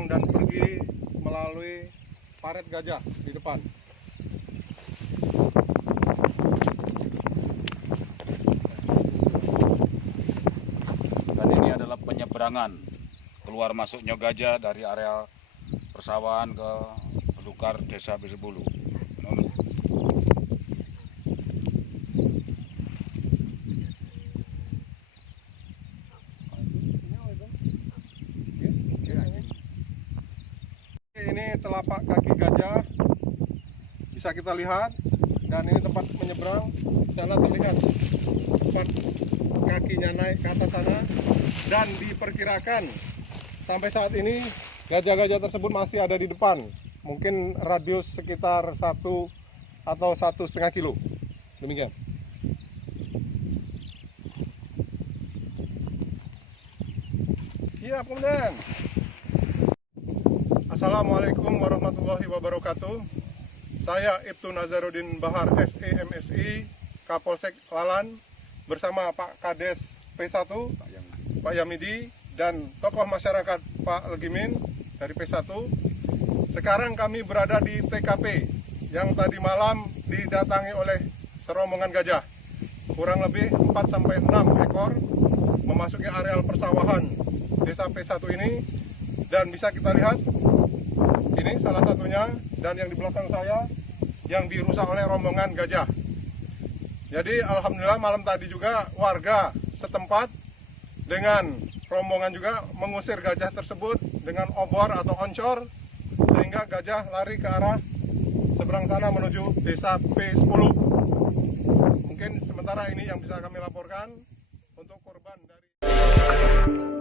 menyeberang dan pergi melalui paret gajah di depan. Dan ini adalah penyeberangan keluar masuknya gajah dari area persawahan ke Belukar Desa Bisebulu. Ini telapak kaki gajah bisa kita lihat, dan ini tempat menyeberang. Sana terlihat tempat kakinya naik ke atas sana, dan diperkirakan sampai saat ini gajah-gajah tersebut masih ada di depan, mungkin radius sekitar 1 atau 1,5 kilo. Demikian. Siap, Komandan. Assalamualaikum warahmatullahi wabarakatuh. Saya Ibtu Nazaruddin Bahar, SEMSI, Kapolsek Lalan, bersama Pak Kades P1, Pak Yamidi, dan tokoh masyarakat Pak Legimin dari P1. Sekarang kami berada di TKP yang tadi malam didatangi oleh serombongan gajah. Kurang lebih 4-6 ekor memasuki areal persawahan desa P1 ini, dan bisa kita lihat ini salah satunya, dan yang di belakang saya yang dirusak oleh rombongan gajah. Jadi alhamdulillah malam tadi juga warga setempat dengan rombongan juga mengusir gajah tersebut dengan obor atau oncor, sehingga gajah lari ke arah seberang sana menuju desa P10. Mungkin sementara ini yang bisa kami laporkan untuk korban dari